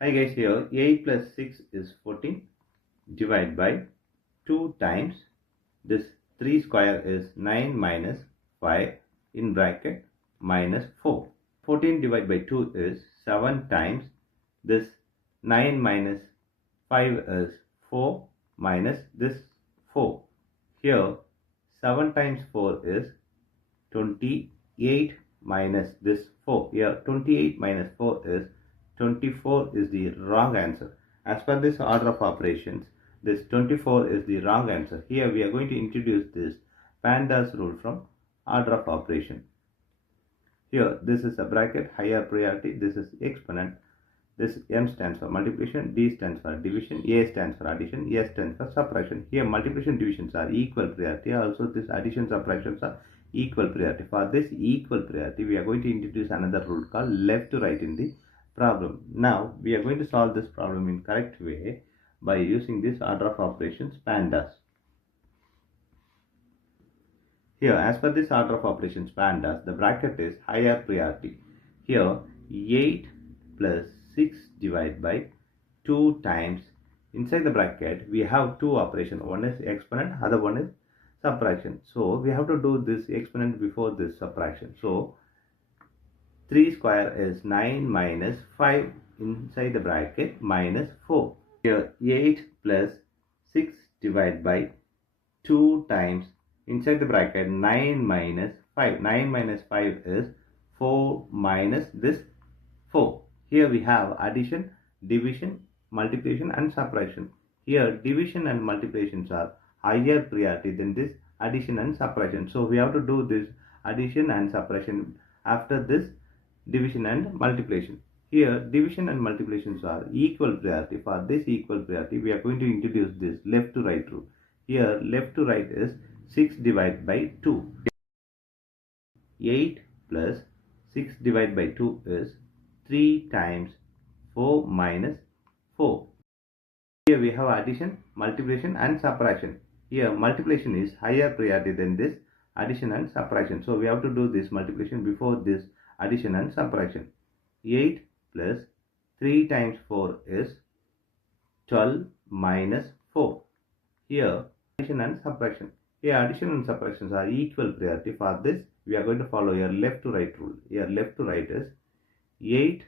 Hi guys, here 8 plus 6 is 14. Divide by 2 times this 3 square is 9 minus 5 in bracket minus 4. 14 divided by 2 is 7 times this 9 minus 5 is 4 minus this 4. Here 7 times 4 is 28 minus this 4. Here 28 minus 4 is 24 is the wrong answer. As per this order of operations, this 24 is the wrong answer. Here we are going to introduce this PEMDAS rule from order of operation. Here this is a bracket, higher priority, this is exponent, this M stands for multiplication, D stands for division, A stands for addition, S stands for subtraction. Here multiplication divisions are equal priority, also this addition subtractions are equal priority. For this equal priority, we are going to introduce another rule called left to right in the problem. Now we are going to solve this problem in correct way by using this order of operations PEMDAS. Here, as per this order of operations PEMDAS, the bracket is higher priority. Here 8 plus 6 divided by 2 times, inside the bracket we have two operations, one is exponent, other one is subtraction. So we have to do this exponent before this subtraction. So 3 square is 9 minus 5 inside the bracket minus 4. Here 8 plus 6 divided by 2 times, inside the bracket 9 minus 5. 9 minus 5 is 4 minus this 4. Here we have addition, division, multiplication and subtraction. Here division and multiplications are higher priority than this addition and subtraction. So we have to do this addition and subtraction after this division and multiplication. Here division and multiplications are equal priority. For this equal priority, we are going to introduce this left to right rule. Here left to right is 6 divided by 2. 8 plus 6 divided by 2 is 3 times 4 minus 4. Here we have addition, multiplication and subtraction. Here multiplication is higher priority than this addition and subtraction. So we have to do this multiplication before this addition and subtraction. 8 plus 3 times 4 is 12 minus 4. Here addition and subtraction. Here addition and subtractions are equal priority. For this we are going to follow your left to right rule. Here left to right is 8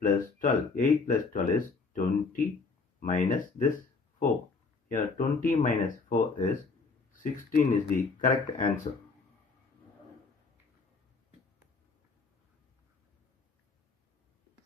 plus 12. 8 plus 12 is 20 minus this 4. Here 20 minus 4 is 16 is the correct answer.